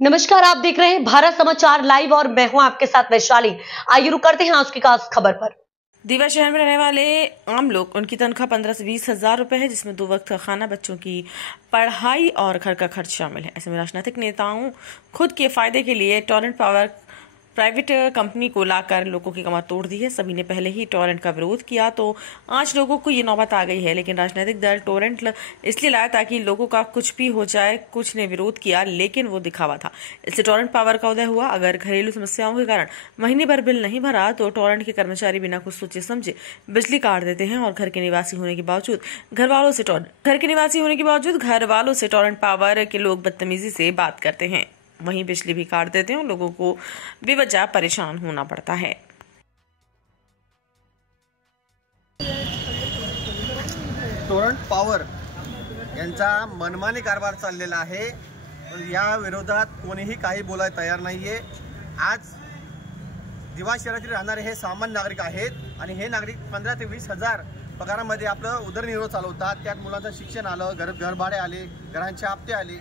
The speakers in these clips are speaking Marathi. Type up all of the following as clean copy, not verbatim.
नमस्कार, आप देख रहे हैं भारत समाचार लाइव और मैं हूं आपके साथ वैशाली। आइए रुक करते हैं आज की खास खबर पर। दीवा शहर में रहने वाले आम लोग, उनकी तनख्वाह 15 से 20 हजार रुपए है, जिसमें 2 वक्त का खाना, बच्चों की पढ़ाई और घर का खर्च शामिल है। ऐसे में राजनीतिक नेताओं खुद के फायदे के लिए टॉरेंट पावर प्राइवेट कंपनी को लाकर लोगों की कमर तोड़ दी है। सभी ने पहले ही टॉरेंट का विरोध किया, तो आज लोगों को ये नौबत आ गई है। लेकिन राजनीतिक दल टॉरेंट इसलिए लाया ताकि लोगों का कुछ भी हो जाए। कुछ ने विरोध किया, लेकिन वो दिखावा था, इसलिए टॉरेंट पावर का उदय हुआ। अगर घरेलू समस्याओं के कारण महीने भर बिल नहीं भरा तो टॉरेंट के कर्मचारी बिना कुछ सोचे समझे बिजली काट देते हैं और घर के निवासी होने के बावजूद घर वालों से टॉरेंट पावर के लोग बदतमीजी से बात करते हैं, वहीं बिजली भी काट देते हैं और लोगों को बेवजह परेशान होना पड़ता है। टॉरेंट पॉवर यांचा मनमानी कारभार चाललेला आहे। या विरोधात कोणीही काही बोलायला तयार नाहीये। आज दिवा शहरातील राहणारे हे सामान्य नागरिक आहेत आणि हे नागरिक 15 ते 20 हजार पगारामध्ये आपलं उदरनिर्वाह चालवतात। त्यात मुलांचं शिक्षण आलं, घरभाडे आले, घरांचे हप्ते आले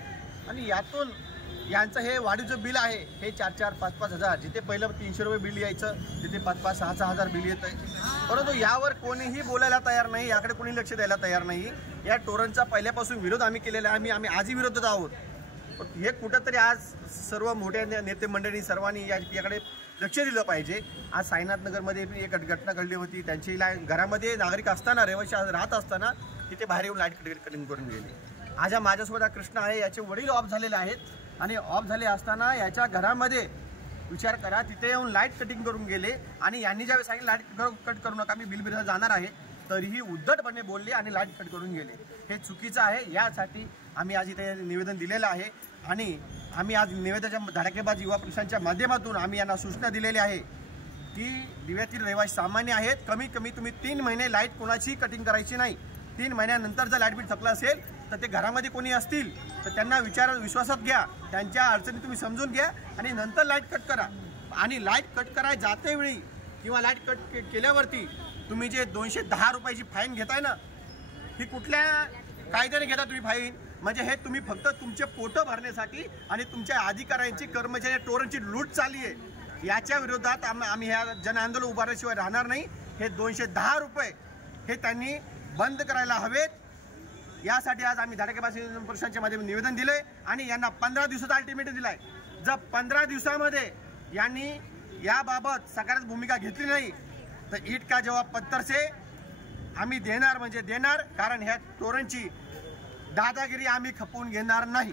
आणि यातून यांचं हे वाढीचं बिल आहे हे 4-4, 5-5 हजार, जिथे पहिलं 300 रुपये बिल यायचं तिथे 5-5, 6-6 हजार बिल येत आहे। परंतु यावर कोणीही बोलायला तयार नाही, याकडे कोणी लक्ष द्यायला तयार नाही। या टॉरेंटचा पहिल्यापासून विरोध आम्ही केलेला आहे, आम्ही आजही विरोधात आहोत। हे कुठंतरी आज सर्व मोठ्या नेते मंडळी सर्वांनी याकडे लक्ष दिलं पाहिजे। आज साईनाथ नगरमध्ये एक घटना घडली होती, त्यांची घरामध्ये नागरिक असताना, रहिवासी राहत असताना तिथे बाहेर येऊन लाईट कटिंग करून गेले। आज माझ्यासोबत कृष्ण आहे, याचे वडील ऑफ झालेले आहेत आणि ऑफ झाले असताना याच्या घरामध्ये विचार करा तिथे येऊन लाईट कटिंग करून गेले आणि यांनी ज्यावेळी सांगितलं लाईट कट करू नका, मी बिल भरायला जाणार आहे, तरीही उद्धटपणे बोलले आणि लाईट कट करून गेले। हे चुकीचं आहे। यासाठी आम्ही आज इथे निवेदन दिलेलं आहे आणि आम्ही आज निवेदनाच्या धडाकेबाज युवा पक्षांच्या माध्यमातून आम्ही यांना सूचना दिलेली आहे की दिव्यातील रहिवासी सामान्य आहेत, कमीत कमी तुम्ही 3 महिने लाईट कोणाची कटिंग करायची नाही। 3 महिन्यानंतर जर लाईट बिल थकलं असेल तर ते घरामध्ये कोणी असतील तर त्यांना विश्वासात घ्या, त्यांच्या अडचणी तुम्ही समजून घ्या आणि नंतर लाईट कट करा। आणि लाईट कट करायला जाते वेळी किंवा लाईट कट केल्यावरती तुम्ही जे 210 रुपयाची फाईन घेताय ना, ही कुठल्या कायद्याने घेता तुम्ही फाईन? म्हणजे हे तुम्ही फक्त तुमचे पोटं भरण्यासाठी आणि तुमच्या अधिकाऱ्यांची, कर्मचारी टॉरेंटची लूट चालली आहे। याच्या विरोधात आम्ही ह्या जन आंदोलन उभारल्याशिवाय राहणार नाही। हे 210 रुपये हे त्यांनी बंद करायला हवेत। यासाठी आज आम्ही धडाकेबाज पक्षांच्या माध्यमातून निवेदन दिले आणि यांना 15 दिवसाचा अल्टिमेटम दिलाय। जर 15 दिवसामध्ये यांनी याबाबत सकारात्मक भूमिका घेतली नाही तर ईट का जवाब पत्थर से आम्ही देणार म्हणजे देणार, कारण ह्या टॉरेंटची दादागिरी आम्ही खपवून घेणार नाही।